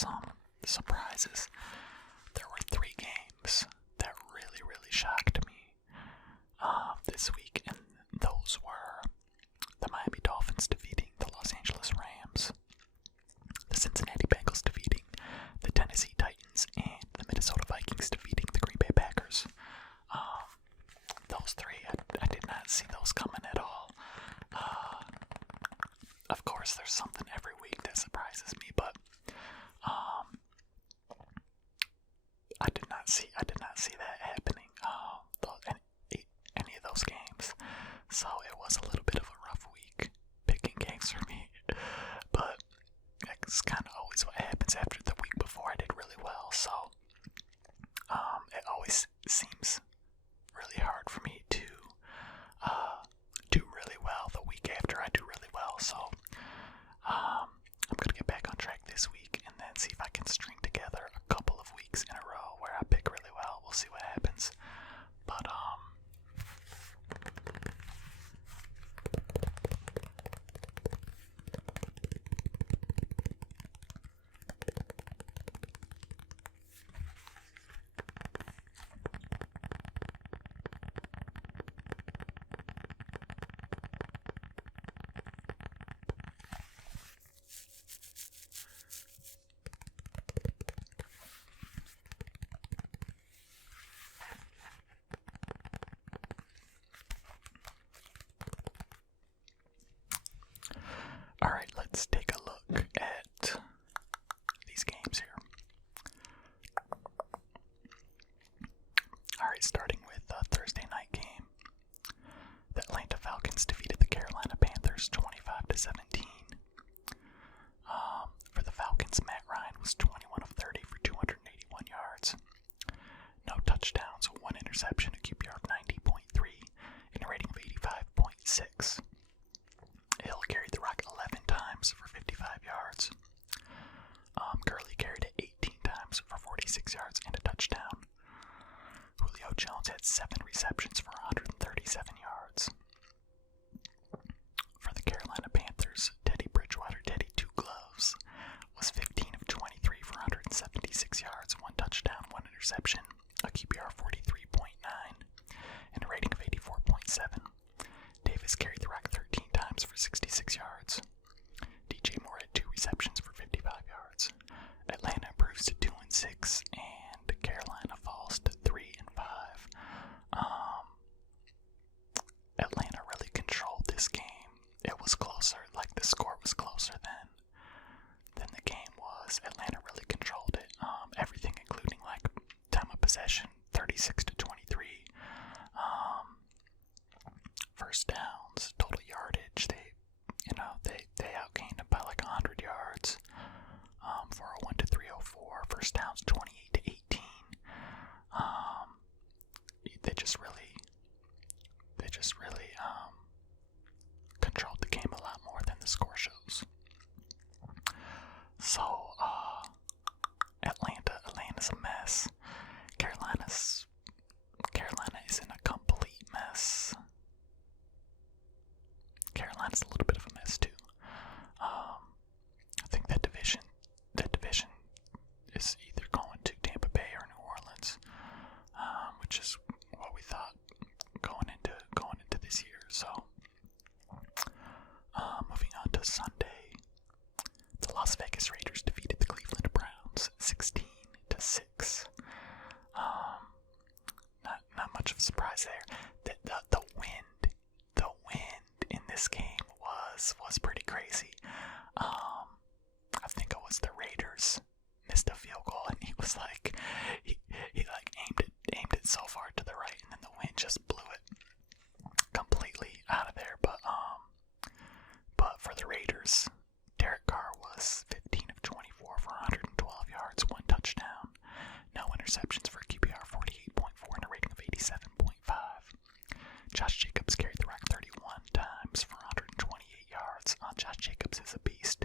some surprises. There were 3 games that really, really shocked me this week, and those were the Miami Dolphins defeating the Los Angeles Rams, the Cincinnati Bengals defeating the Tennessee Titans, and the Minnesota Vikings defeating the Green Bay Packers. Those 3, I did not see those coming at all. Of course, there's something every week that surprises me, but I did not see that happening. Any of those games. So it was a little bit of a rough week picking games for me, but it's kind of always what happens after the week before I did really well. So it always seems really hard for me to do really well the week after I do really well. So I'm gonna get back on track this week and then see if I can string together a couple of weeks in a row where I pick really well. We'll see what happens. But alright, let's take a look at these games here. Alright, starting with the Thursday night game. The Atlanta Falcons defeated the Carolina Panthers 25-17. For the Falcons, Matt Ryan was 21 of 30 for 281 yards. No touchdowns, 1 interception, a QBR of 90.3, and a rating of 85.6. Hill carried the rock 11 times for 55 yards. Gurley carried it 18 times for 46 yards and a touchdown. Julio Jones had 7 receptions for 137 yards. For the Carolina Panthers, Teddy Bridgewater, Teddy Two Gloves, was 15 of 23 for 176 yards, 1 touchdown, 1 interception, a QBR of 43.9, and a rating of 84.7. Davis carried the rock 13 times for 66 yards. DJ Moore had 2 receptions for 55 yards. Atlanta improves to 2-6, and Carolina falls to 3-5. Atlanta really controlled this game. It was closer, like the score was closer than the game was. Atlanta really controlled it. Everything, including like time of possession, 36-23. First downs, total yardage, they outgained them by like 100 yards. 401 to 304. First downs, 28-18. They just really controlled the game a lot more than the score shows. So Atlanta's a mess. Carolina is in a complete mess. Carolina's a little bit of a mess too. I think that division is either going to Tampa Bay or New Orleans, which is what we thought going into this year. So, moving on to Sunday, the Las Vegas Raiders defeated the Cleveland Browns 16-6. Not much of a surprise there. The wind in this game was pretty crazy. I think it was the Raiders missed a field goal, and he was like he like aimed it so far to the right, and then the wind just blew it completely out of there. But for the Raiders, Derek Carr was 15 of 24 for 112 yards, 1 touchdown, no interceptions for a QBR 48.4 and a rating of 87.5. Josh Jacobs carried the rock 31 times for 128 yards. Josh Jacobs is a beast.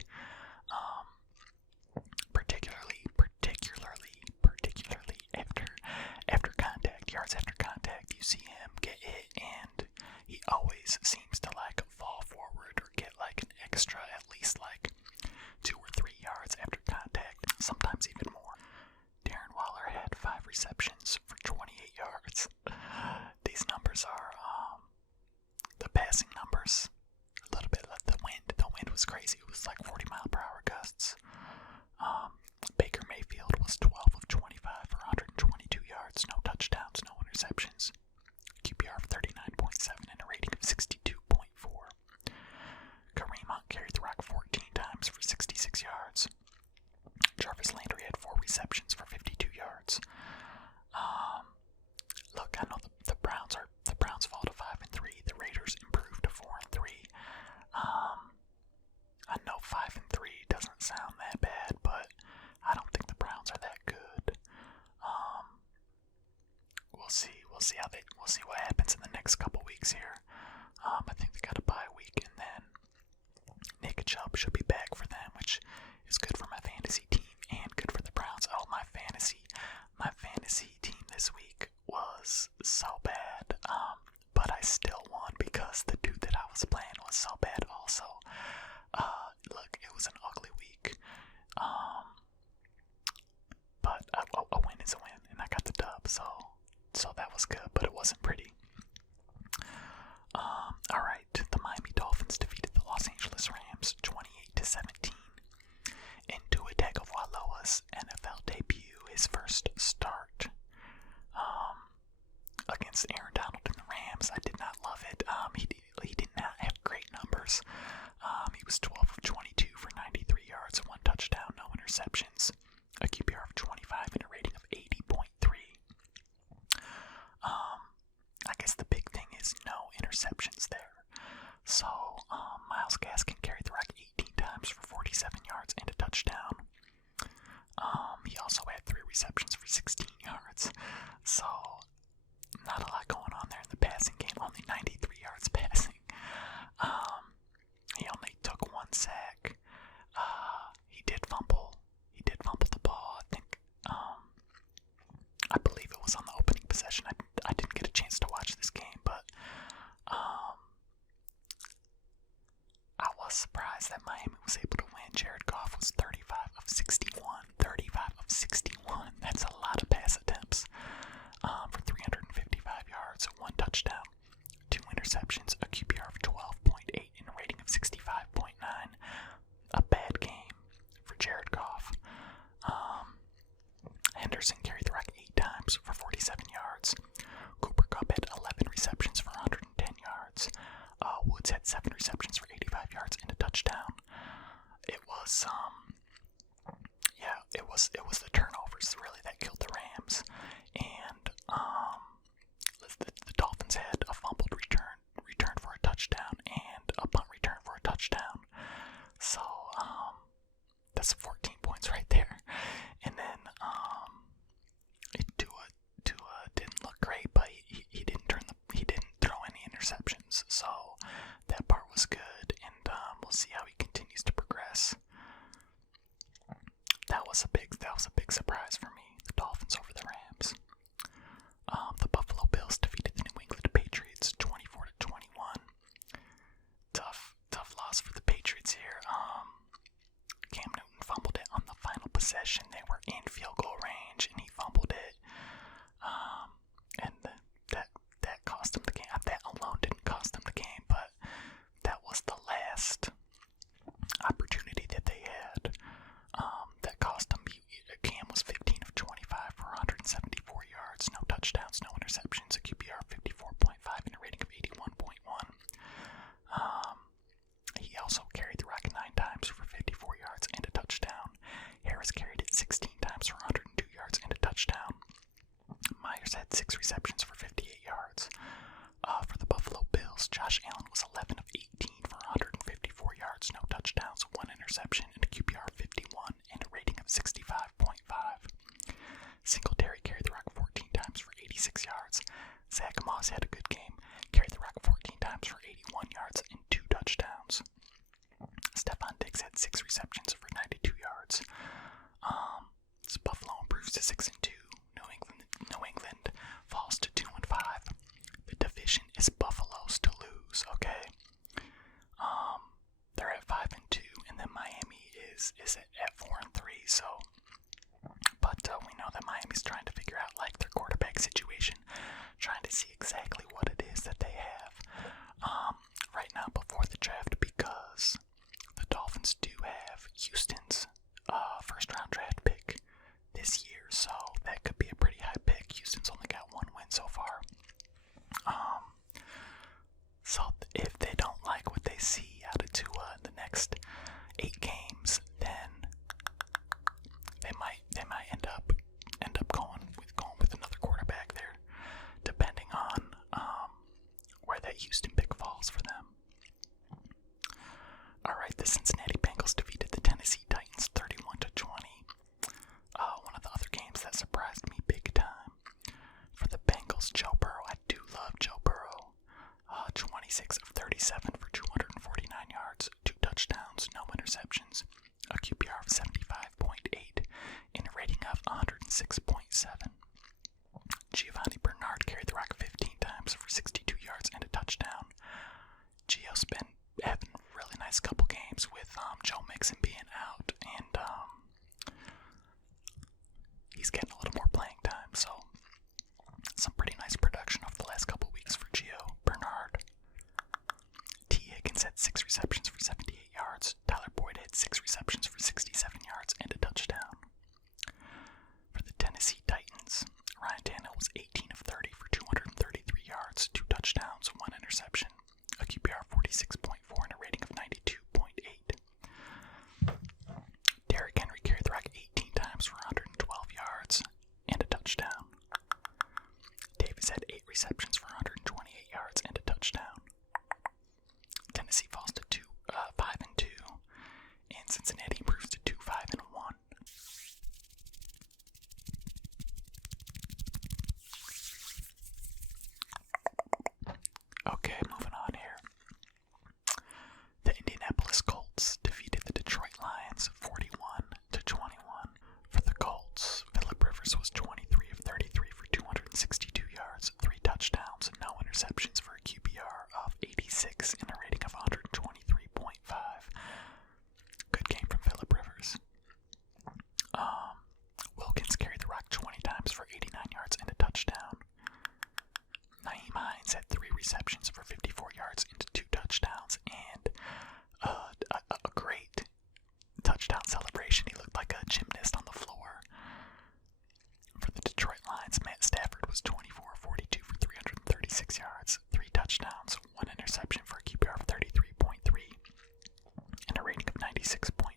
Particularly after contact, yards after contact, you see him get hit, and he always seems to like fall forward or get like an extra, at least like 2 or 3 yards after contact. Sometimes receptions for 28 yards. These numbers are the passing numbers. A little bit like the wind was crazy. It was like 40-mile-per-hour gusts. Baker Mayfield was 12 of 25 for 122 yards, no touchdowns, no interceptions. QBR of 39.7 and a rating of 62.4. Kareem Hunt carried the rock 14 times for 66 yards. Jarvis Landry had 4 receptions for 52 yards. Look, I know the Browns fall to 5-3. The Raiders improved to 4-3. I know 5-3 doesn't sound that bad, but I don't think the Browns are that good. We'll see what happens in the next couple weeks here. I think they got a bye week, and then Nick Chubb should be back for them, which is good for my fantasy team and good for the Browns. Oh, my fantasy team this week was so bad, but I still won because the dude that I was playing was so bad also. Look, it was an ugly week, but a win is a win, and I got the dub, so that was good, but it wasn't pretty. Alright, the Miami Dolphins defeated the Los Angeles Rams 28-17 in Tua Tagovailoa's NFL debut, his first start against Aaron Donald and the Rams. I did not love it. He did not have great numbers. He was 12 of 22 for 93 yards and 1 touchdown, no interceptions, a QBR of 25 and a rating of 80.3. I guess the big thing is no interceptions there. So, Myles Gaskin carried the rock 18 times for 47 yards and a touchdown. He also had 3 receptions for 16 yards. So, not a lot going on there in the passing game. Only 93 yards passing. He only took 1 sack. He did fumble. The ball. I believe it was on the opening possession. I didn't get a chance to watch this game, but I was surprised that Miami was able to win. Jared Goff was 35 of 61. 35 of 61. That's a lot of pass attempts for 355 yards, 1 touchdown, 2 interceptions, a QBR of 12.8 and a rating of 65.9. A bad game for Jared Goff. Henderson carried the rock 8 times for 47 yards. Cooper Kupp had 11 receptions for 110 yards. Woods had 7 receptions for 85 yards and a touchdown. It was the turnovers really that killed the Rams. And the Dolphins had a fumbled return for a touchdown and a punt return for a touchdown. So that's 14 points right there. And then Tua didn't look great, but he didn't throw any interceptions. So that part was good, and we'll see how he continues to progress. That was a big surprise for me. The Dolphins over the Rams. The Buffalo Bills defeated the New England Patriots 24-21. Tough loss for the Patriots here. Cam Newton fumbled it on the final possession. They were in field goal range, and he fumbled it. And that cost him the game. That alone didn't cost him the game, but that was the last opportunity that they had. That cost him. Cam was 15 of 25 for 174 yards, no touchdowns, no interceptions, a QBR of 54.5 and a rating of 81.1. He also carried the rock 9 times for 54 yards and a touchdown. Harris carried it 16 times for 102 yards and a touchdown. Myers had 6 receptions for 58 yards. For the Buffalo Bills, Josh Allen was 11 of 18 for 154 yards, no touchdowns, 1 interception, and a QBR of 51 and a rating of 65.5. Singletary carried the rock 14 times for 86 yards. Zach Moss had a good game, carried the rock 14 times for 81 yards and 2 touchdowns. Stephon Diggs had 6 receptions for 92 yards. Buffalo improves to 6-2. New England falls to 2-5. The division is Buffalo's to lose. Okay, they're at 5-2, and then Miami is at 4-3. So, but we know that Miami's trying to figure out like 26 of 37 for 249 yards, 2 touchdowns, no interceptions, a QBR of 75.8, and a rating of 106.7. Giovanni Bernard carried the rock 15 times for 62 yards and a touchdown. Gio's been having a really nice couple games with Joe Mixon being out, and he's getting a little more playing time, so some pretty nice production over the last couple weeks for Gio Bernard. T. Higgins had 6 receptions for 78 yards. Tyler Boyd had 6 receptions for 67 yards and a touchdown. For the Tennessee Titans, Ryan Tannehill was 18 of 30 for 233 yards, 2 touchdowns, 1 interception, a QBR of 46.4 and a rating of 92.8. Derrick Henry carried the rock 18 times for 112 yards and a touchdown. Davis had 8 receptions for 128 yards and a touchdown. Tennessee falls to 5-2, and Cincinnati improves to 2-5-1. Okay, moving on here. The Indianapolis Colts defeated the Detroit Lions 41-21. For the Colts, Phillip Rivers was 23 of 33 for 262 yards, 3 touchdowns, and no interceptions for a QBR of 86 and a rating of 123.5. Good game from Phillip Rivers. Wilkins carried the rock 20 times for 89 yards and a touchdown. Nyheim Hines had 3 receptions for 54 yards and 2 touchdowns, and a great touchdown celebration. He looked like a gymnast on the floor. For the Detroit Lions, Matt Stafford was 24 of 42 for 336 yards, 3 touchdowns, 1 interception for a QBR of 33.3 and a rating of 96.9.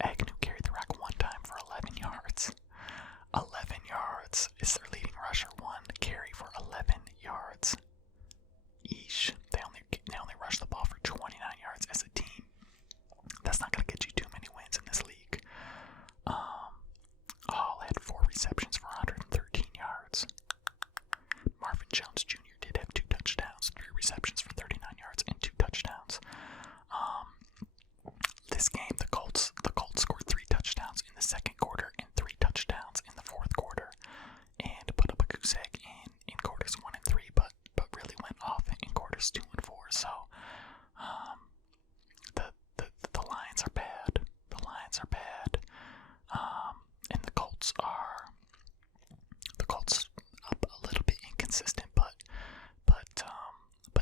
Agnew carried the rock 1 time for 11 yards. 11 yards is their leading rusher, 1 carry for 11 yards. Eesh. They only rushed the ball for 29 yards as a team. That's not going to get you too many wins in this league. Hall had 4 receptions for 113 yards. Marvin Jones Jr. did have 2 touchdowns, 3 receptions for 39 yards, and 2 touchdowns. This game, the Colts scored 3 touchdowns in the second quarter and 3 touchdowns in the fourth quarter, and put up a goose egg in quarters 1 and 3, but really went off in quarters 2 and 4. So the Lions are bad. The Lions are bad. And the Colts are a little bit inconsistent, but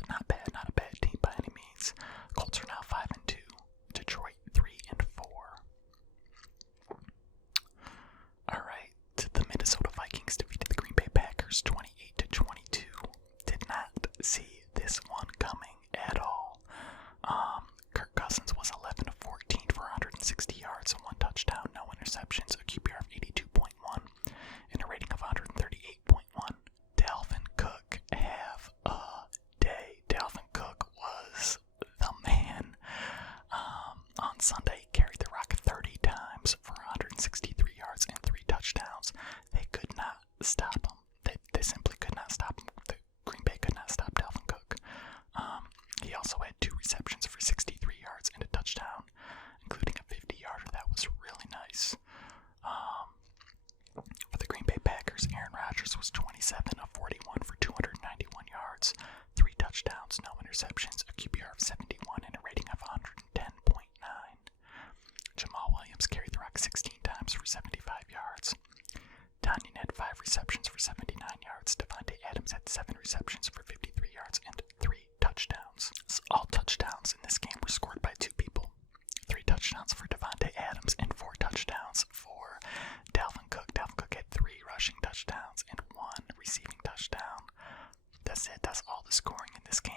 not bad. Not a bad team by any means. Colts are now 5-2. Detroit 3-4. All right, the Minnesota Vikings defeated the Green Bay Packers 28-22. Did not see this one coming at all. Kirk Cousins was 11 of 14 for 160 yards and 1 touchdown, no interceptions, a QBR of 82.1 and a rating of 138.1. Dalvin Cook have a day. Dalvin Cook was the man. On Sunday, he carried the rock 30 times for 163 yards and 3 touchdowns. They could not stop him. They simply could not stop him. The Green Bay could not stop Dalvin Cook. He also had 2 receptions for 63 yards and a touchdown, including a 50-yarder. That was really nice. For the Green Bay Packers, Aaron Rodgers was 27 of 41 for 291 yards, 3 touchdowns, no interceptions, a QBR of 71 and a rating of 110.9. Jamal Williams carried the rock 16 times for 75 yards. Tanyan had 5 receptions for 79 yards. Devontae Adams had 7 receptions for 53 yards and 3 touchdowns. So all touchdowns in this game were scored by 2 people. 3 touchdowns for Devontae Adams and 4 touchdowns for Dalvin Cook. Dalvin Cook had 3 rushing touchdowns and 1 receiving touchdown. That's it. That's all the scoring in this game.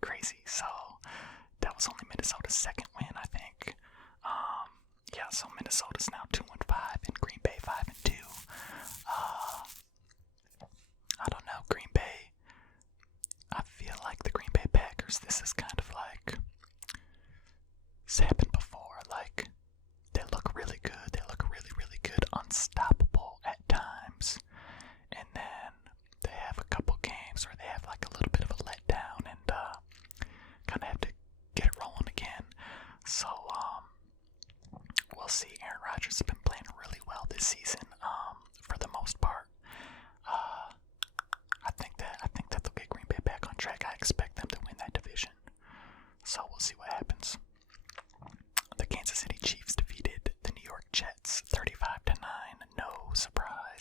Crazy. So that was only Minnesota's second win, I think. Yeah, so Minnesota's now 2-5 and Green Bay 5-2. I don't know, Green Bay. I feel like the Green Bay Packers, this is kind of like it's happened before. Like, they look really good. They look really, really good. Unstoppable at times. And then they have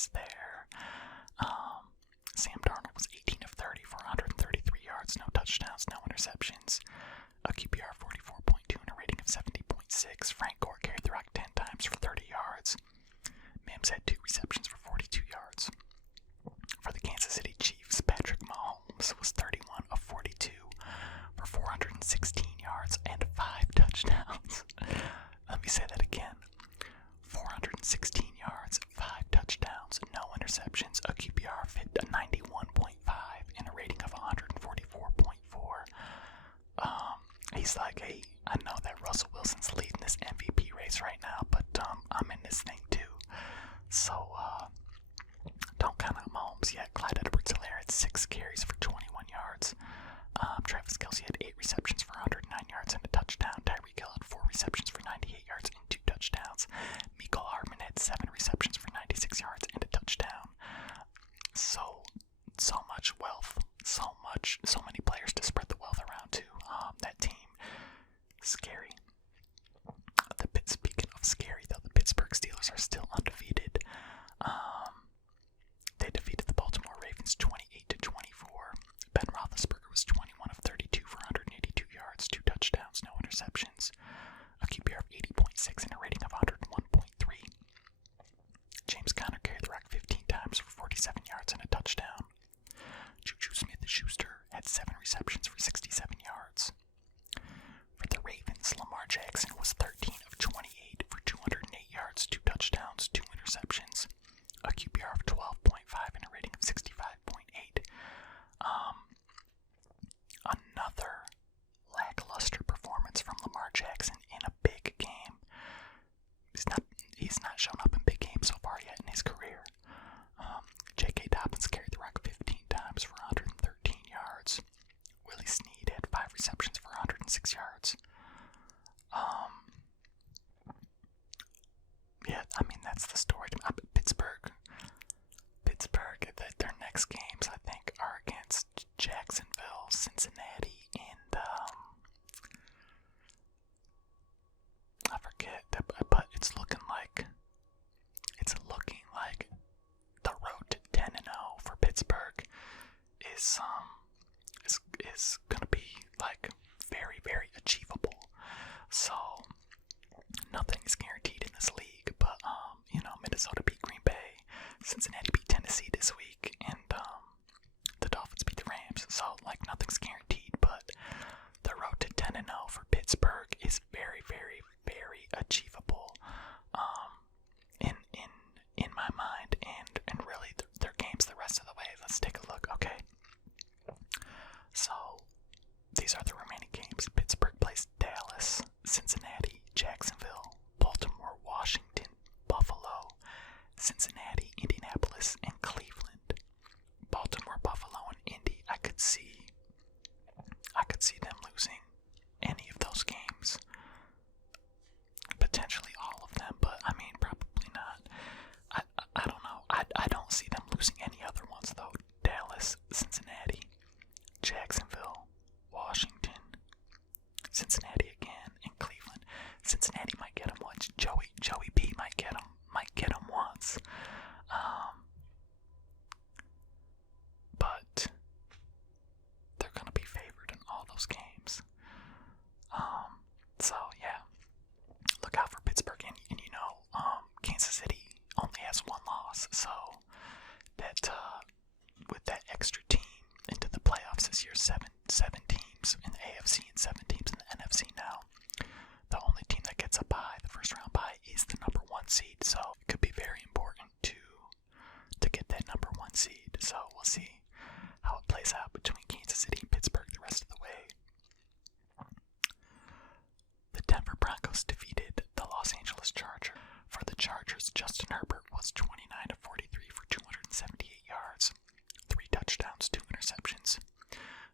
surprise there. Sam Darnold was 18 of 30 for 133 yards, no touchdowns, no interceptions. A QBR of 44.2 and a rating of 70.6. Frank Gore carried the rock 10 times for 30 yards. Mims had 2 receptions for 42 yards. For the Kansas City Chiefs, Patrick Mahomes was 31 of 42 for 416 yards and 5 touchdowns. Let me say that again. 416 yards, 5 touchdowns, no interceptions, a QBR of 91.5, and a rating of 144.4. He's like, hey, I know that Russell Wilson's leading this MVP race right now, but I'm in this thing too. So, don't count out Mahomes yet. Clyde Edwards-Helaire had 6 carries for 21 yards. Travis Kelce had 8 receptions for 109 yards and a touchdown. Tyreek Hill had 4 receptions for 98 yards and 2 touchdowns. Mecole Hardman had 7 receptions for 96 yards and a touchdown. So much wealth. So many players to spread the wealth around to. That team, scary. Speaking of scary, though, the Pittsburgh Steelers are still undefeated. They defeated the Baltimore Ravens 28-24. Ben Roethlisberger was 21 of 32 for 182 yards, 2 touchdowns, no interceptions. A QBR of 80.6 and a rating of 101.3. James Conner carried the rock 15 times for 47 yards and a touchdown. Juju Smith-Schuster had 7 receptions for 67 yards. For the Ravens, Lamar Jackson was 13 of 28 for 208 yards, 2 touchdowns, 2 interceptions. A QBR of 12.5 and a rating of 65.8. Another lackluster performance from Lamar Jackson in a big game. He's not shown up in big games so far yet in his career. J.K. Dobbins carried the rock 15 times for 113 yards. Willie Snead had 5 receptions for 106 yards. Yeah, I mean, that's the story. Pittsburgh, their next games, I think, are against Jacksonville, Cincinnati, and, I forget, but it's looking like the road to 10-0 for Pittsburgh is gonna be, like, very, very achievable. So, nothing is guaranteed in this league, but, Minnesota beat Green Bay, Cincinnati beat Tennessee this week, and, the Dolphins beat the Rams. So, like, nothing's guaranteed, but the road to 10-0 for Pittsburgh is very, very, very achievable, in my mind, and really their games the rest of the way. Let's take a look. Okay. So, these are the remaining games. Pittsburgh plays Dallas, Cincinnati, Jacksonville, Baltimore, Washington, Buffalo, Cincinnati, Indianapolis, and Cleveland. Baltimore, Buffalo, and Indy, I could see them losing any of those games. Potentially all of them, but I mean, probably not. I don't know. I don't see them losing any other ones, though. Dallas, Cincinnati, Jacksonville, Washington, Cincinnati again, and Cleveland. Cincinnati might get them once. Joey B might get them once. But they're gonna be favored in all those games. So yeah, look out for Pittsburgh, and Kansas City only has 1 loss, so that with that extra team into the playoffs this year, seven teams in the AFC and 7 teams in the NFC now. The only team that gets a bye, the first round bye, is the number 1 seed, so it could be very important to get that number 1 seed. So we'll see how it plays out between Kansas City and Pittsburgh the rest of the way. The Denver Broncos defeated the Los Angeles Chargers. For the Chargers, Justin Herbert was 29 of 43 for 278 yards, 3 touchdowns, 2 interceptions,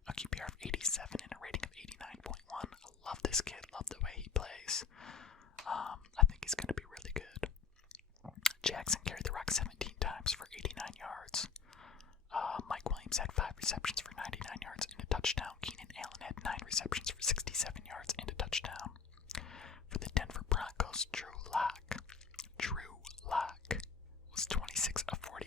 a QBR of 87 and a rating of 89.1. I love this kid, love the way he plays. I think he's going to be really good. Jackson carried the rock 17 times for 89 yards. Mike Williams had 5 receptions for 99 yards and a touchdown. Keenan Allen had 9 receptions for 67 yards and a touchdown. For the Denver Broncos, Drew Lock was 26 of 40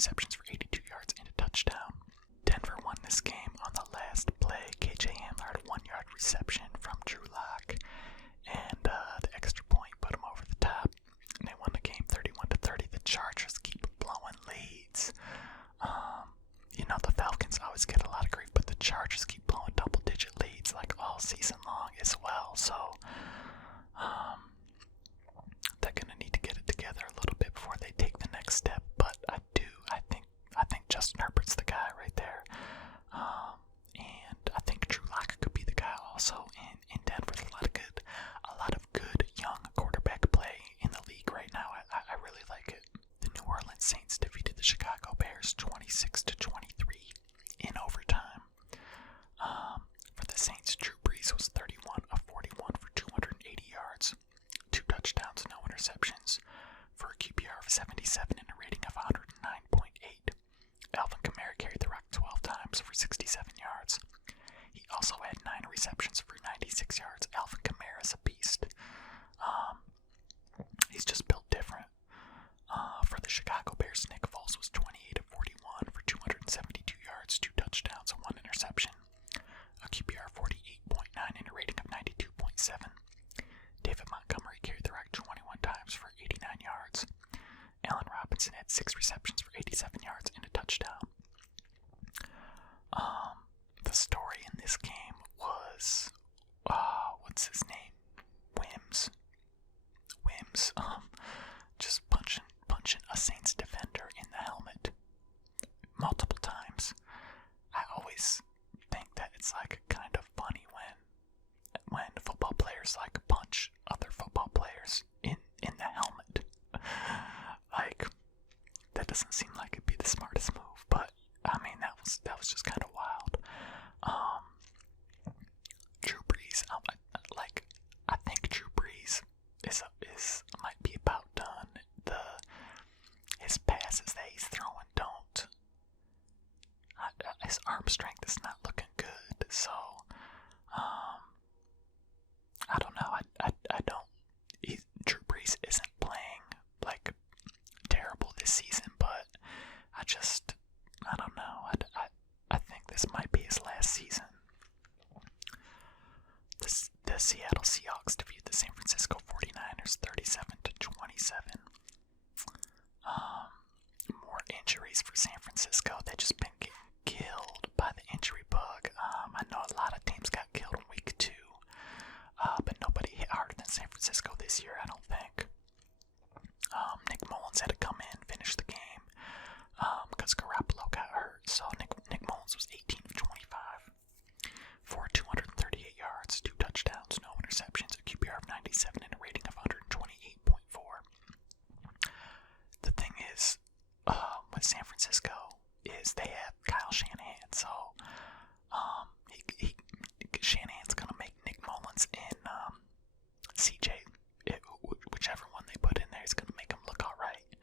receptions for 82 yards and a touchdown. Denver won this game on the last play. KJ Hamler had a 1-yard reception from Drew Lock, and the extra point put him over the top, and they won the game 31-30. The Chargers keep blowing leads. The Falcons always get a lot of grief, but the Chargers keep blowing double-digit leads like all season long as well. So they're gonna need to get it together a little bit before they take the next step. But I think Justin Herbert's the guy right there, and I think Drew Lock could be the guy also in Denver. There's a lot of good young quarterback play in the league right now. I really like it. The New Orleans Saints defeated the Chicago Bears 26-23 in overtime. For the Saints, Drew Brees was 31 of 41 for 280 yards, 2 touchdowns, no interceptions, for a QBR of 77 and a rating of 109.8. Alvin Kamara carried the rock 12 times for 67 yards. He also had 9 receptions for 96 yards. Alvin Kamara is a beast. He's just built different. For the Chicago Bears, Nick Foles was 28 of 41 for 272 yards, 2 touchdowns, and 1 interception. A QBR 48.9 and a rating of 92.7. David Montgomery carried the rock 21 times for 89 yards. Allen Robinson had 6 receptions for 87 yards and a touchdown. The story in this game was, what's his name? Wims, just punching a Saints defender in the helmet multiple times. I always think that it's like kind of funny when football players like punch other football players in the helmet. Like, that doesn't seem like it'd be the smartest move, but I mean that was just kind of wild. Drew Brees, I think Drew Brees might be about done. His passes that he's throwing his arm strength is not looking good. So I don't know. Drew Brees isn't playing like terrible this season, but I don't know. I think this might be his last season. The Seattle Seahawks defeated the San Francisco 49ers 37-27. More injuries for San Francisco. They've just been getting killed by the injury bug. I know a lot of teams got killed in week 2, but nobody hit harder than San Francisco this year, I don't think. Nick Mullins had to come in, finish the game, because Garoppolo got hurt. So Nick Mullins was 18 of 25 for 238 yards, 2 touchdowns, no interceptions, a QBR of 97 and a rating of 128.4. The thing is, with San Francisco, is they have Kyle Shanahan, so Shanahan's gonna make Nick Mullins and CJ, whichever one they put in there, is gonna make him look all right.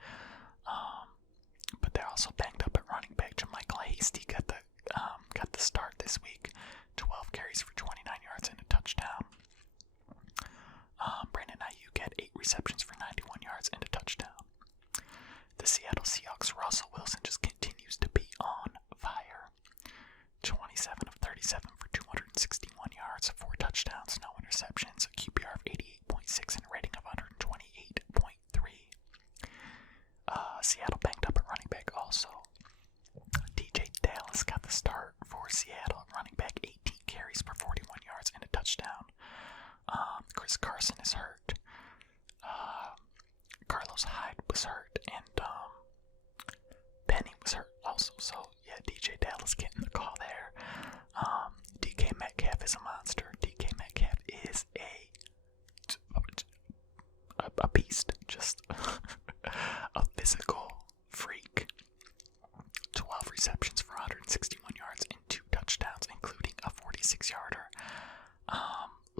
But they're also banged up at running back. JaMychal Hasty got the start this week, 12 carries for 29 yards and a touchdown. Brandon Ayuk had 8 receptions for 91 yards and a touchdown. The Seattle Seahawks, Russell Wilson just continues to be on fire. 27 of 37 for 261 yards, 4 touchdowns, no interceptions, a QBR of 88.6 and a rating of 128.3. Seattle banged up at running back also. DJ Dallas got the start for Seattle at running back, 18 carries for 41 yards and a touchdown. Chris Carson is hurt. Carlos Hyde was hurt, and Penny was hurt also. So yeah, DJ Dallas getting the call there. DK Metcalf is a monster. DK Metcalf is a beast, just a physical freak. 12 receptions for 161 yards and 2 touchdowns, including a 46-yarder.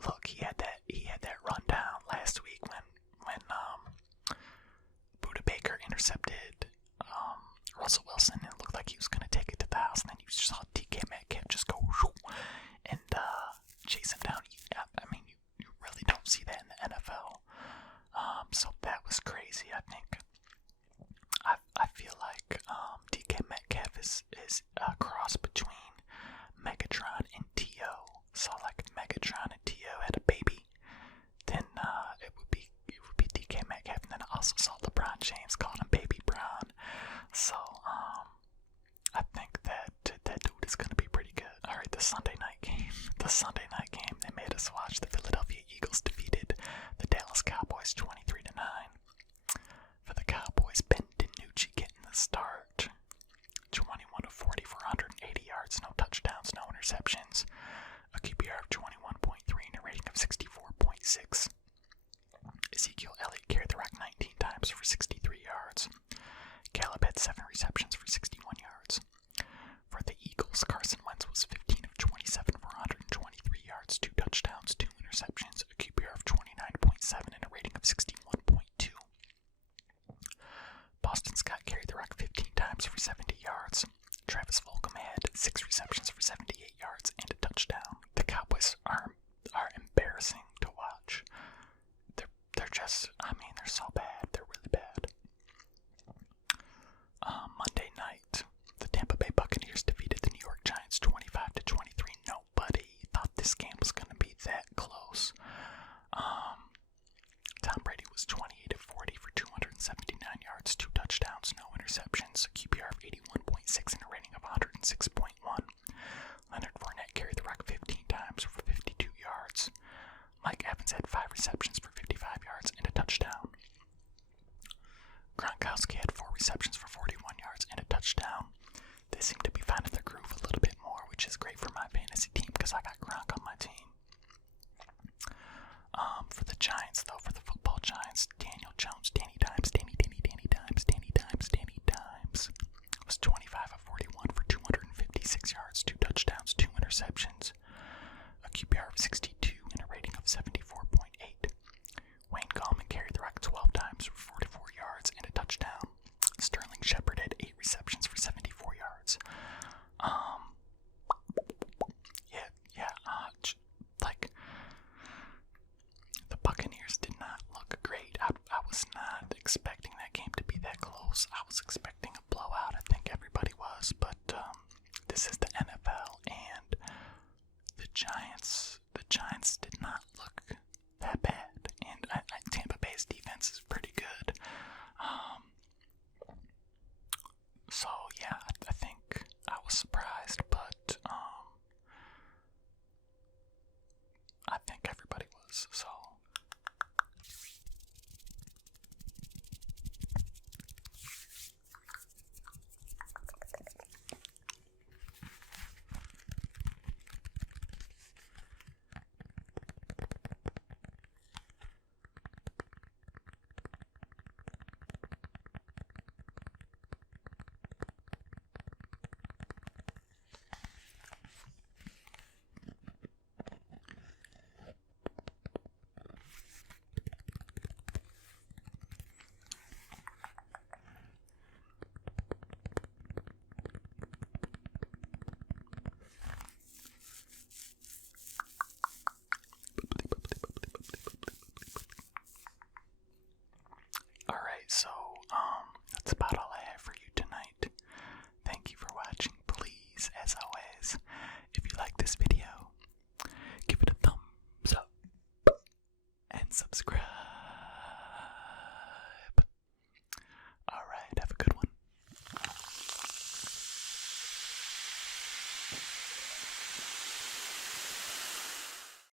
Look, he had that run down last week when Budda Baker intercepted Russell Wilson, and it looked like he was going to take it to the house, and then you saw DK Metcalf just go and chase him down. I mean, you really don't see that in the NFL. So that was crazy. I feel like Sunday night game. The Sunday night game they made us watch. The Philadelphia Eagles defeated the Dallas Cowboys 23-9. For the Cowboys, Ben DiNucci getting the start. 21 of 40 for 180 yards, no touchdowns, no interceptions. A QBR of 21.3 and a rating of 64.6. Ezekiel Elliott carried the rock 19 times for 63 yards. Gallup had 7 receptions for 61 yards. For the Eagles, Carson Wentz was 15 of 27 for 123 yards, 2 touchdowns, 2 interceptions, a QBR of 29.7 and a rating of 61.2. Boston Scott carried the rock 15 times for 70 yards. Travis Fulgham had 6 receptions for 78 yards and a touchdown. The Cowboys are embarrassing to watch. They're just, they're so bad. They're really bad. Monday night, the Tampa Bay Buccaneers defeated the New York Giants 25-23. Nobody thought this game was going to be that close. Tom Brady was 28 of 40 for 279 yards, 2 touchdowns, no interceptions, a QBR of 81.6 and a rating of 106.1. Leonard Fournette carried the rock 15 times for 52 yards. Mike Evans had 5 receptions for 55 yards and a touchdown. Gronkowski had 4 receptions for 41 yards and a touchdown. They seem to be finding their groove a little bit more, which is great for my fantasy team because I got Gronk on my team. For the Giants, though, for the football Giants, Daniel Jones, Danny Dimes, was 25 of 41 for 256 yards, 2 touchdowns, 2 interceptions, a QBR of 62 and a rating of 74.8. Wayne Gallman carried the rock 12 times for 44 yards and a touchdown. Sterling Shepard had 8 receptions for 74 yards. The Buccaneers did not look great. I was not expecting that game to be that close. I was expecting a blowout. I think everybody was, but this is the NFL, and the Giants did not look that bad. And Tampa Bay's defense is pretty good. So yeah, I think I was surprised, but I think everybody was. So. So, that's about all I have for you tonight. Thank you for watching. Please, as always, if you like this video, give it a thumbs up and subscribe.